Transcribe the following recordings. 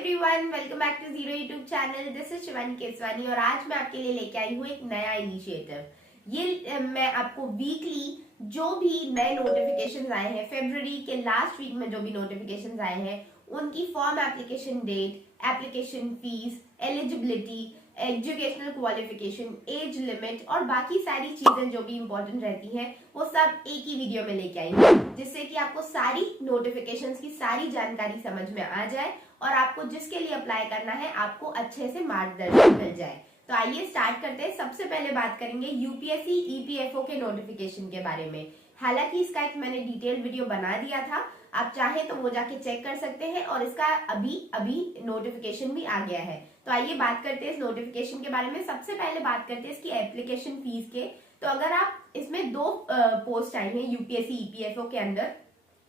Everyone, welcome back to zero YouTube channel. This is Shivani Keswani और आज मैं आपके लिए लेके आई हूँ एक नया इनिशिएटिव। ये मैं आपको वीकली जो भी नए नोटिफिकेशंस आए हैं, फरवरी के लास्ट वीक में जो भी नोटिफिकेशंस आए हैं, उनकी form application date, application fees, eligibility, educational qualification, age limit और बाकी सारी चीजें जो भी इंपॉर्टेंट रहती हैं वो सब एक ही वीडियो में लेके आई हूँ, जिससे कि आपको सारी नोटिफिकेशंस की सारी जानकारी समझ में आ जाए और आपको जिसके लिए अप्लाई करना है आपको अच्छे से मार्गदर्शन मिल जाए। तो आइए स्टार्ट करते हैं। सबसे पहले बात करेंगे यूपीएससी ईपीएफओ के नोटिफिकेशन के बारे में। हालांकि इसका एक मैंने डिटेल वीडियो बना दिया था, आप चाहे तो वो जाके चेक कर सकते हैं और इसका अभी नोटिफिकेशन भी आ गया है। तो आइए बात करते हैं इस नोटिफिकेशन के बारे में। सबसे पहले बात करते हैं इसकी एप्लीकेशन फीस के। तो अगर आप इसमें दो पोस्ट आई है यूपीएससी ईपीएफओ के अंदर,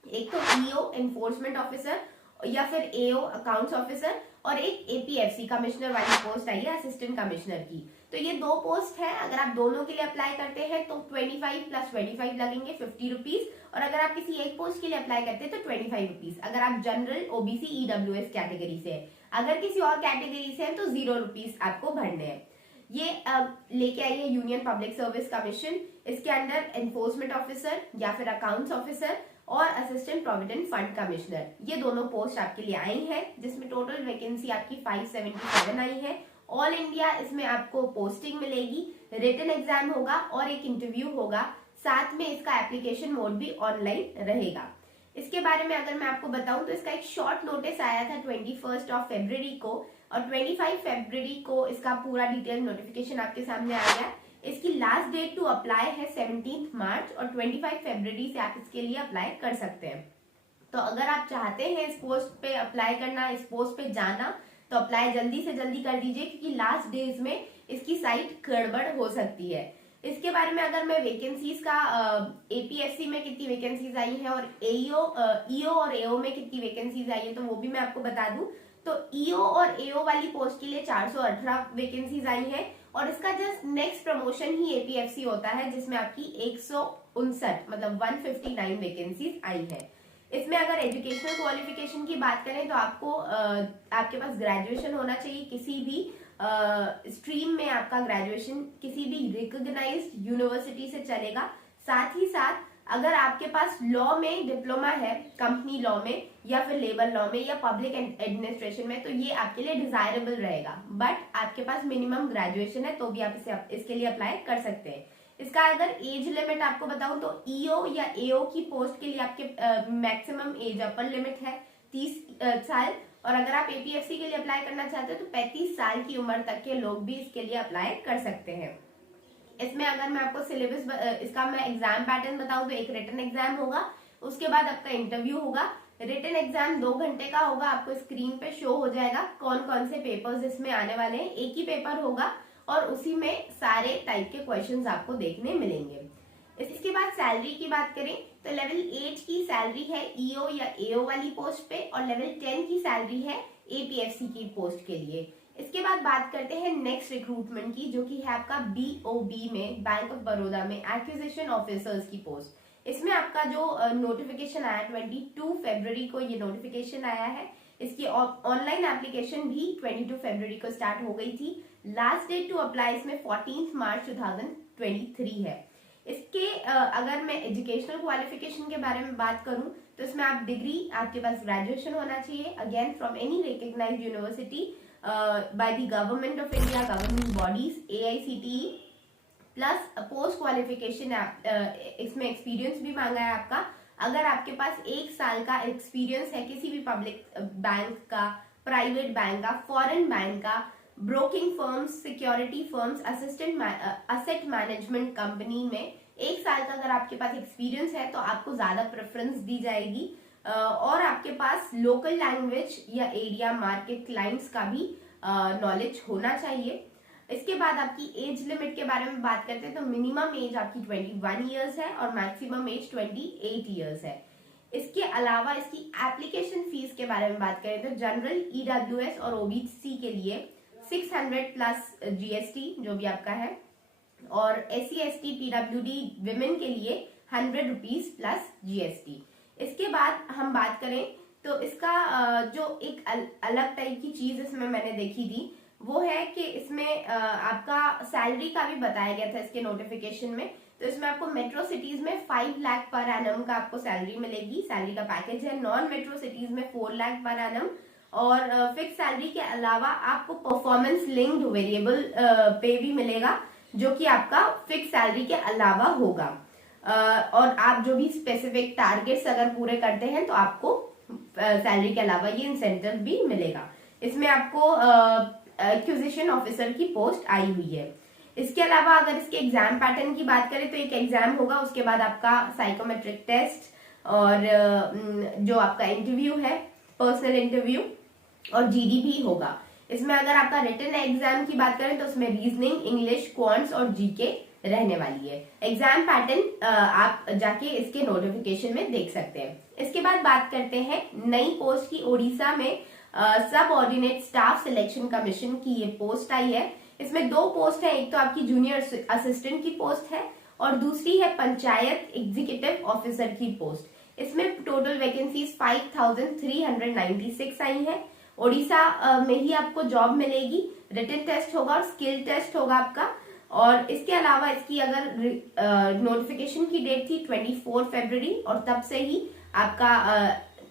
एक तो ईओ एनफोर्समेंट ऑफिसर या फिर एओ अकाउंट्स ऑफिसर और एक एपीएफसी कमिश्नर वाली पोस्ट आई है असिस्टेंट कमिश्नर की। तो ये दो पोस्ट है। अगर आप दोनों के लिए अप्लाई करते हैं तो 25 + 25 लगेंगे 50 रुपीज, और अगर आप किसी एक पोस्ट के लिए अप्लाई करते हैं तो 25 रुपीज। अगर आप जनरल, ओबीसी, ईडब्ल्यूएस कैटेगरी से है, अगर किसी और कैटेगरी से है तो 0 रुपीज आपको भरने हैं। ये लेके आई है यूनियन पब्लिक सर्विस कमीशन। इसके अंदर एनफोर्समेंट ऑफिसर या फिर अकाउंट्स ऑफिसर और असिस्टेंट प्रोविडेंट फंड कमिश्नर, ये दोनों पोस्ट आपके लिए आई हैं, जिसमें टोटल वैकेंसी आपकी 577 आई है। ऑल इंडिया इसमें आपको पोस्टिंग मिलेगी, रिटन एग्जाम होगा और एक इंटरव्यू होगा। साथ में इसका एप्लीकेशन मोड भी ऑनलाइन रहेगा। इसके बारे में अगर मैं आपको बताऊं तो इसका एक शॉर्ट नोटिस आया था 21 फरवरी को, और 25 फरवरी को इसका पूरा डिटेल नोटिफिकेशन आपके सामने आ गया। इसकी लास्ट डेट टू अप्लाई है 17 मार्च और 25 फरवरी से आप इसके लिए अप्लाई कर सकते हैं। तो अगर आप चाहते हैं इस पोस्ट पे अप्लाई करना, इस पोस्ट पे जाना, तो अप्लाई जल्दी से जल्दी कर दीजिए, क्योंकि लास्ट डेज में इसकी साइट गड़बड़ हो सकती है। इसके बारे में अगर मैं वैकेंसीज का एपीएससी में कितनी वैकेंसीज आई है और ईओ और एओ में कितनी वैकेंसीज आई है तो वो भी मैं आपको बता दूं। तो ईओ और एओ वाली पोस्ट के लिए 418 वैकेंसीज आई है और इसका जस्ट नेक्स्ट प्रमोशन ही एपीएफसी होता है, जिसमें आपकी 159 मतलब 159 वैकेंसीज आई है। इसमें अगर एजुकेशनल क्वालिफिकेशन की बात करें तो आपको आपके पास ग्रेजुएशन होना चाहिए, किसी भी स्ट्रीम में आपका ग्रेजुएशन किसी भी रिकॉग्नाइज्ड यूनिवर्सिटी से चलेगा। साथ ही साथ अगर आपके पास लॉ में डिप्लोमा है, कंपनी लॉ में या फिर लेबर लॉ में या पब्लिक एडमिनिस्ट्रेशन में, तो ये आपके लिए डिजायरेबल रहेगा। बट आपके पास मिनिमम ग्रेजुएशन है तो भी आप इसके लिए अप्लाई कर सकते हैं। इसका अगर एज लिमिट आपको बताऊं तो ईओ या एओ की पोस्ट के लिए आपके मैक्सिमम एज अपर लिमिट है 30 साल, और अगर आप एपीएफसी के लिए अप्लाई करना चाहते हो तो 35 साल की उम्र तक के लोग भी इसके लिए अप्लाई कर सकते हैं। इसमें अगर मैं आपको सिलेबस इसका मैं एग्जाम पैटर्न बताऊं तो एक रिटन एग्जाम होगा, उसके बाद आपका इंटरव्यू होगा। रिटन एग्जाम 2 घंटे का होगा, आपको स्क्रीन पे शो हो जाएगा कौन कौन से पेपर्स इसमें आने वाले हैं। एक ही पेपर होगा और उसी में सारे टाइप के क्वेश्चंस आपको देखने मिलेंगे। इसके बाद सैलरी की बात करें तो लेवल 8 की सैलरी है ईओ या एओ वाली पोस्ट पे और लेवल 10 की सैलरी है एपीएफसी की पोस्ट के लिए। इसके बाद बात करते हैं नेक्स्ट रिक्रूटमेंट की, जो कि है आपका बीओबी में, बैंक ऑफ बड़ौदा में एक्विजिशन ऑफिसर्स की पोस्ट। इसमें आपका जो नोटिफिकेशन आया 22 फरवरी को ये नोटिफिकेशन आया है। इसकी ऑनलाइन एप्लीकेशन भी 22 फरवरी को स्टार्ट हो गई थी। लास्ट डेट टू अप्लाई इसमें 14 मार्च 2023 है। इसके अगर मैं एजुकेशनल क्वालिफिकेशन के बारे में बात करूं तो इसमें आप डिग्री, आपके पास ग्रेजुएशन होना चाहिए, again from any recognised university by the government of India, government bodies, AICTE, plus post qualification. इसमें एक्सपीरियंस भी मांगा है आपका। अगर आपके पास 1 साल का एक्सपीरियंस है किसी भी पब्लिक बैंक का, प्राइवेट बैंक का, फॉरेन बैंक का, broking firms, security firms, asset management company में 1 साल का अगर आपके पास एक्सपीरियंस है तो आपको ज्यादा प्रेफरेंस दी जाएगी। और आपके पास लोकल लैंग्वेज या एरिया मार्केट क्लाइंट्स का भी नॉलेज होना चाहिए। इसके बाद आपकी एज लिमिट के बारे में बात करते हैं तो मिनिमम एज आपकी 21 ईयर्स है और मैक्सिमम एज 28 ईयर्स है। इसके अलावा इसकी एप्लीकेशन फीस के बारे में बात करें तो जनरल, ईडब्ल्यूएस और ओबीसी के लिए 600 प्लस जीएसटी जो भी आपका है, और एससी एसटी पीडब्ल्यूडी विमेन के लिए 100 रुपीज प्लस जीएसटी। इसके बाद हम बात करें तो इसका जो एक अलग टाइप की चीज इसमें मैंने देखी थी वो है कि इसमें आपका सैलरी का भी बताया गया था इसके नोटिफिकेशन में। तो इसमें आपको मेट्रो सिटीज में 5 लाख पर एनम का आपको सैलरी मिलेगी, सैलरी का पैकेज है। नॉन मेट्रो सिटीज में 4 लाख पर एनम, और फिक्स सैलरी के अलावा आपको परफॉर्मेंस लिंक्ड वेरिएबल पे भी मिलेगा, जो कि आपका फिक्स सैलरी के अलावा होगा। और आप जो भी स्पेसिफिक टारगेट्स अगर पूरे करते हैं तो आपको सैलरी के अलावा ये इंसेंटिव भी मिलेगा। इसमें आपको एक्विजिशन ऑफिसर की पोस्ट आई हुई है। इसके अलावा अगर इसके एग्जाम पैटर्न की बात करें तो एक एग्जाम होगा, उसके बाद आपका साइकोमेट्रिक टेस्ट और जो आपका इंटरव्यू है, पर्सनल इंटरव्यू और जीडी होगा। इसमें अगर आपका रिटन एग्जाम की बात करें तो उसमें रीजनिंग, इंग्लिश, क्वांट्स और जीके रहने वाली है। एग्जाम पैटर्न आप जाके इसके नोटिफिकेशन में देख सकते हैं। इसके बाद बात करते हैं नई पोस्ट की। ओडिशा में सब ऑर्डिनेट स्टाफ सिलेक्शन कमीशन की ये पोस्ट आई है। इसमें 2 पोस्ट है, एक तो आपकी जूनियर असिस्टेंट की पोस्ट है और दूसरी है पंचायत एग्जीक्यूटिव ऑफिसर की पोस्ट। इसमें टोटल वैकेंसीज 5396 आई है। ओडिशा में ही आपको जॉब मिलेगी। रिटन टेस्ट होगा और स्किल टेस्ट होगा आपका। और इसके अलावा इसकी अगर नोटिफिकेशन की डेट थी 24 फरवरी और तब से ही आपका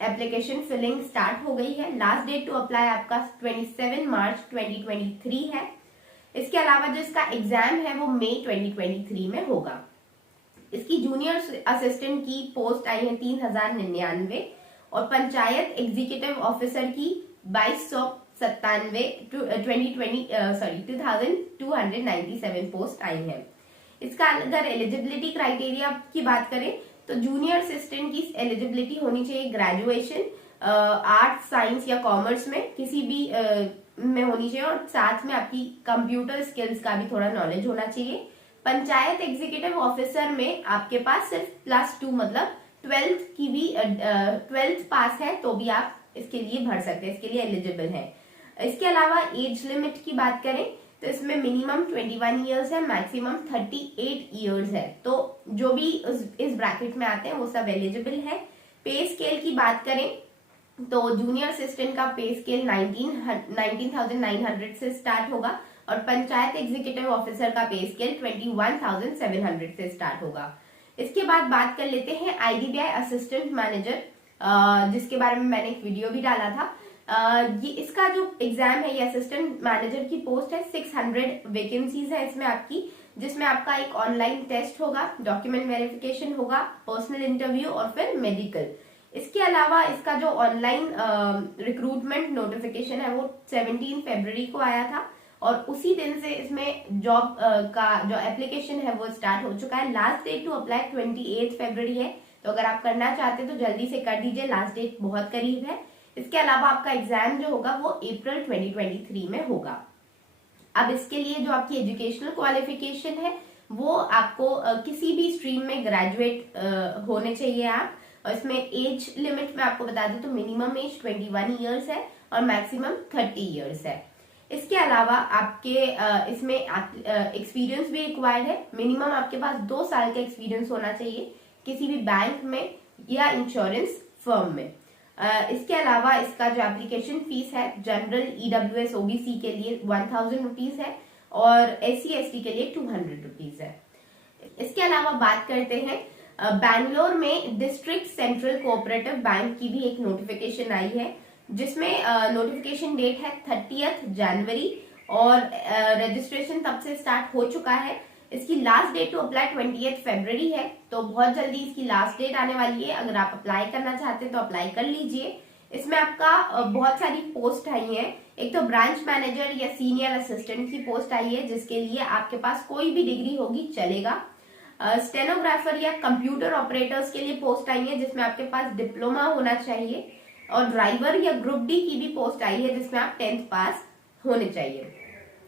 एप्लीकेशन फिलिंग स्टार्ट हो गई है। लास्ट डेट टू अप्लाई आपका 27 मार्च 2023 है। इसके अलावा जो इसका एग्जाम है वो मई 2023 में होगा। इसकी जूनियर असिस्टेंट की पोस्ट आई है 3099 और पंचायत एग्जीक्यूटिव ऑफिसर की 2297 पोस्ट आई है। इसका अगर एलिजिबिलिटी क्राइटेरिया की बात करें तो जूनियर असिस्टेंट की एलिजिबिलिटी होनी चाहिए ग्रेजुएशन आर्ट्स, साइंस या कॉमर्स में किसी भी में होनी चाहिए, और साथ में आपकी कंप्यूटर स्किल्स का भी थोड़ा नॉलेज होना चाहिए। पंचायत एग्जीक्यूटिव ऑफिसर में आपके पास सिर्फ +2 मतलब 12th की भी 12th पास है तो भी आप इसके लिए भर सकते हैं, इसके लिए एलिजिबल है। इसके अलावा एज लिमिट की बात करें तो इसमें मिनिमम 21 इयर्स है, मैक्सिमम 38 इयर्स है। तो जो भी इस ब्रैकेट में आते हैं वो सब एलिजिबल है। पे स्केल की बात करें तो जूनियर असिस्टेंट का पे स्केल 19,900 से स्टार्ट होगा और पंचायत एग्जीक्यूटिव ऑफिसर का पे स्केल 21,700 से स्टार्ट होगा। इसके बाद बात कर लेते हैं IDBI असिस्टेंट मैनेजर, जिसके बारे में मैंने एक वीडियो भी डाला था। ये इसका जो एग्जाम है ये असिस्टेंट मैनेजर की पोस्ट है। 600 वैकेंसीज है इसमें आपकी, जिसमें आपका एक ऑनलाइन टेस्ट होगा, डॉक्यूमेंट वेरिफिकेशन होगा, पर्सनल इंटरव्यू और फिर मेडिकल। इसके अलावा इसका जो ऑनलाइन रिक्रूटमेंट नोटिफिकेशन है वो 17 फरवरी को आया था और उसी दिन से इसमें जॉब का जो एप्लीकेशन है वो स्टार्ट हो चुका है। लास्ट डेट टू अप्लाई 28 फरवरी है, तो अगर आप करना चाहते हैं तो जल्दी से कर दीजिए, लास्ट डेट बहुत करीब है। इसके अलावा आपका एग्जाम जो होगा वो अप्रैल 2023 में होगा। अब इसके लिए जो आपकी एजुकेशनल क्वालिफिकेशन है वो आपको किसी भी स्ट्रीम में ग्रेजुएट होने चाहिए आप। और इसमें एज लिमिट में आपको बता दूं तो मिनिमम एज 21 इयर्स है और मैक्सिमम 30 इयर्स है। इसके अलावा आपके इसमें एक्सपीरियंस भी रिक्वायर्ड है। मिनिमम आपके पास 2 साल का एक्सपीरियंस होना चाहिए किसी भी बैंक में या इंश्योरेंस फर्म में। इसके अलावा इसका जो एप्लीकेशन फीस है जनरल EWS OBC के लिए 1000 रुपीज है और SC ST के लिए 200 रुपीज है। इसके अलावा बात करते हैं बैंगलोर में डिस्ट्रिक्ट सेंट्रल कोऑपरेटिव बैंक की भी एक नोटिफिकेशन आई है, जिसमें नोटिफिकेशन डेट है 30 जनवरी और रजिस्ट्रेशन तब से स्टार्ट हो चुका है। इसकी लास्ट डेट टू अप्लाई 28 फरवरी है, तो बहुत जल्दी इसकी लास्ट डेट आने वाली है। अगर आप अप्लाई करना चाहते हैं तो अप्लाई कर लीजिए। इसमें आपका बहुत सारी पोस्ट आई है। एक तो ब्रांच मैनेजर या सीनियर असिस्टेंट की पोस्ट आई है, जिसके लिए आपके पास कोई भी डिग्री होगी चलेगा। स्टेनोग्राफर या कंप्यूटर ऑपरेटर्स के लिए पोस्ट आई है, जिसमें आपके पास डिप्लोमा होना चाहिए। और ड्राइवर या ग्रुप डी की भी पोस्ट आई है, जिसमें आप 10th पास होने चाहिए।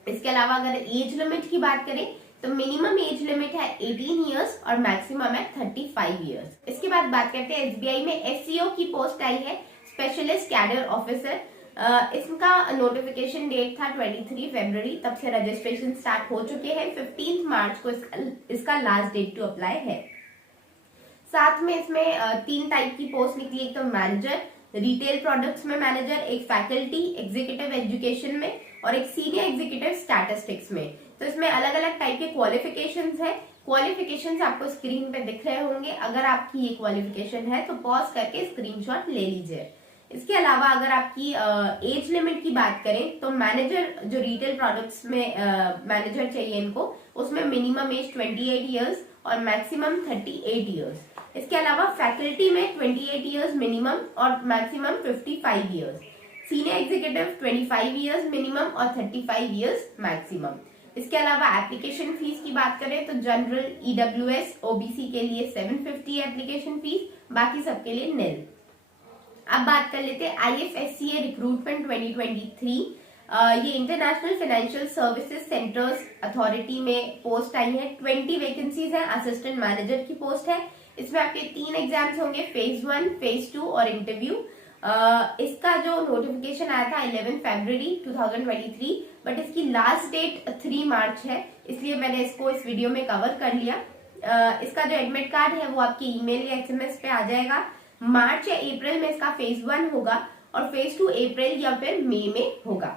इसके अलावा अगर एज लिमिट की बात करें तो मिनिमम एज लिमिट है 18 इयर्स और मैक्सिमम है 35 इयर्स। इसके बाद बात करते हैं SBI में SCO की पोस्ट आई है, स्पेशलिस्ट कैडर ऑफिसर। इसका नोटिफिकेशन डेट था 23 फरवरी, तब से रजिस्ट्रेशन स्टार्ट हो चुके हैं। 15 मार्च को इसका लास्ट डेट टू अप्लाई है। साथ में इसमें 3 टाइप की पोस्ट निकली। एक तो मैनेजर, रिटेल प्रोडक्ट्स में मैनेजर, एक फैकल्टी एग्जीक्यूटिव एजुकेशन में और एक सीनियर एग्जीक्यूटिव स्टैटिस्टिक्स में। तो इसमें अलग अलग टाइप के क्वालिफिकेशंस है। क्वालिफिकेशंस आपको स्क्रीन पे दिख रहे होंगे। अगर आपकी ये क्वालिफिकेशन है तो पॉज करके स्क्रीनशॉट ले लीजिए। इसके अलावा अगर आपकी एज लिमिट की बात करें तो मैनेजर जो रिटेल प्रोडक्ट्स में मैनेजर चाहिए इनको, उसमें मिनिमम एज 28 इयर्स और मैक्सिमम 38 इयर्स। इसके अलावा फैकल्टी में 28 इयर्स मिनिमम और maximum 55 years. Senior executive 25 years minimum और 35 इयर्स मैक्सिमम। इसके अलावा एप्लीकेशन फीस की बात करें तो जनरल, ईडब्ल्यूएस, ओबीसी के लिए 750 एप्लीकेशन फीस, बाकी सबके लिए निल। अब बात कर लेते हैं IFSCA रिक्रूटमेंट 2023। ये international financial services centres authority में पोस्ट आई है। 20 वैकेंसीज है। असिस्टेंट मैनेजर की पोस्ट है। इसमें आपके 3 एग्जाम्स होंगे, फेज 1, फेज 2 और इंटरव्यू। इसका जो नोटिफिकेशन आया था 11 फरवरी 2023, बट इसकी लास्ट डेट 3 मार्च है, इसलिए मैंने इसको इस वीडियो में कवर कर लिया। इसका जो एडमिट कार्ड है वो आपके ईमेल या SMS पे आ जाएगा। मार्च या अप्रैल में इसका फेज 1 होगा और फेज 2 अप्रैल या फिर मई में होगा।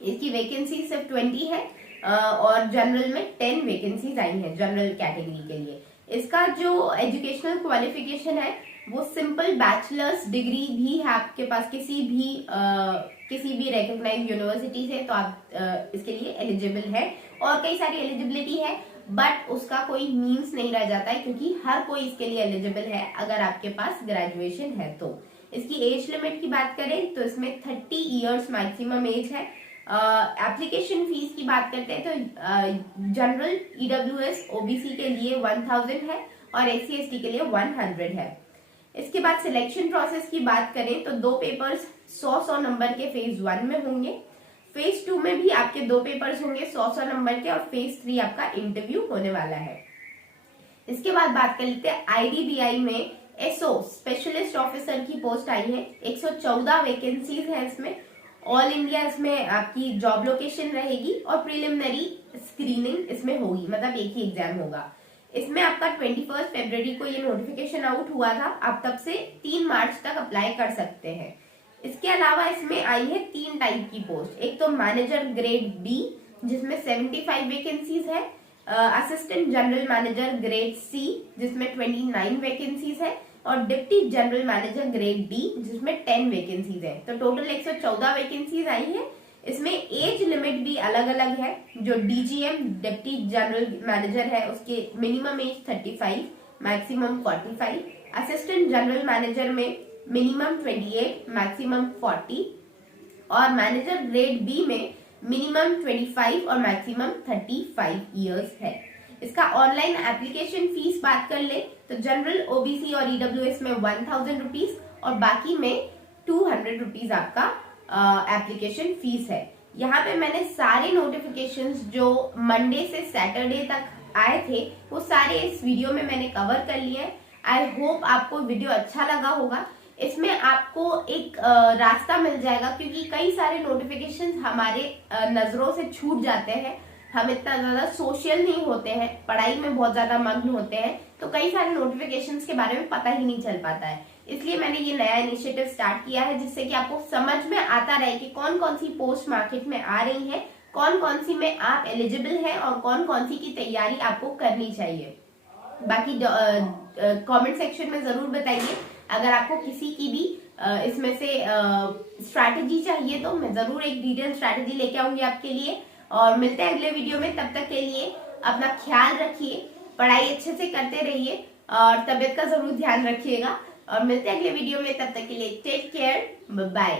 इसकी वैकेंसी सिर्फ 20 है और जनरल में 10 वैकेंसीज आई हैं जनरल कैटेगरी के लिए। इसका जो एजुकेशनल क्वालिफिकेशन है वो सिंपल बैचलर्स डिग्री भी है आपके पास किसी भी रिकॉग्नाइज्ड यूनिवर्सिटी से, तो आप इसके लिए एलिजिबल है। और कई सारी एलिजिबिलिटी है बट उसका कोई मीन्स नहीं रह जाता है, क्योंकि हर कोई इसके लिए एलिजिबल है अगर आपके पास ग्रेजुएशन है तो। इसकी एज लिमिट की बात करें तो इसमें 30 इयर्स मैक्सिमम एज है। एप्लीकेशन फीस की बात करते हैं तो जनरल, ईडब्ल्यूएस, ओबीसी के लिए 1000 है और SC ST के लिए 100 है। इसके बाद सिलेक्शन प्रोसेस की बात करें तो 2 पेपर्स 100 नंबर के फेज 1 में होंगे। फेज 2 में भी आपके 2 पेपर्स होंगे 100 नंबर के और फेज 3 आपका इंटरव्यू होने वाला है। इसके बाद बात कर लेते हैं IDBI में SO स्पेशलिस्ट ऑफिसर की पोस्ट आई है। 114 वैकेंसीज है इसमें। ऑल इंडिया इसमें आपकी जॉब लोकेशन रहेगी और प्रिलिमिनरी स्क्रीनिंग इसमें होगी, मतलब एक ही एग्जाम होगा। इसमें आपका 21 फरवरी को ये नोटिफिकेशन आउट हुआ था। आप तब से 3 मार्च तक अप्लाई कर सकते हैं। इसके अलावा इसमें आई है 3 टाइप की पोस्ट। एक तो मैनेजर ग्रेड B जिसमें 75 वैकेंसीज है। Assistant general manager grade C जिसमें 29 वैकेंसीज है और deputy general manager grade D जिसमें 10 वैकेंसीज है। तो टोटल 114 वैकेंसीज आई है। इसमें एज लिमिट भी अलग अलग है। जो DGM डिप्टी जनरल मैनेजर है उसके minimum age 35, maximum 45। Assistant general manager में मिनिमम 28, मैक्सिमम 40 और मैनेजर ग्रेड B में मिनिमम 25 और मैक्सिमम 35 इयर्स है। इसका ऑनलाइन एप्लीकेशन फीस बात कर ले तो जनरल, OBC और EWS में 1000 रुपीज और बाकी में 200 रुपीज आपका एप्लीकेशन फीस है। यहाँ पे मैंने सारे नोटिफिकेशंस जो मंडे से सैटरडे तक आए थे वो सारे इस वीडियो में मैंने कवर कर लिए हैं। आई होप आपको वीडियो अच्छा लगा होगा। इसमें आपको एक रास्ता मिल जाएगा, क्योंकि कई सारे नोटिफिकेशंस हमारे नजरों से छूट जाते हैं। हम इतना ज्यादा सोशल नहीं होते हैं, पढ़ाई में बहुत ज्यादा मग्न होते हैं, तो कई सारे नोटिफिकेशंस के बारे में पता ही नहीं चल पाता है। इसलिए मैंने ये नया इनिशिएटिव स्टार्ट किया है जिससे कि आपको समझ में आता रहे कि कौन कौन सी पोस्ट मार्केट में आ रही है, कौन कौन सी में आप एलिजिबल हैं और कौन कौन सी की तैयारी आपको करनी चाहिए। बाकी कमेंट सेक्शन में जरूर बताइए अगर आपको किसी की भी इसमें से स्ट्रैटेजी चाहिए तो मैं जरूर एक डिटेल स्ट्रैटेजी लेके आऊंगी आपके लिए। और मिलते हैं अगले वीडियो में। तब तक के लिए अपना ख्याल रखिए, पढ़ाई अच्छे से करते रहिए और तबीयत का जरूर ध्यान रखिएगा। और मिलते हैं अगले वीडियो में, तब तक के लिए टेक केयर, बाय।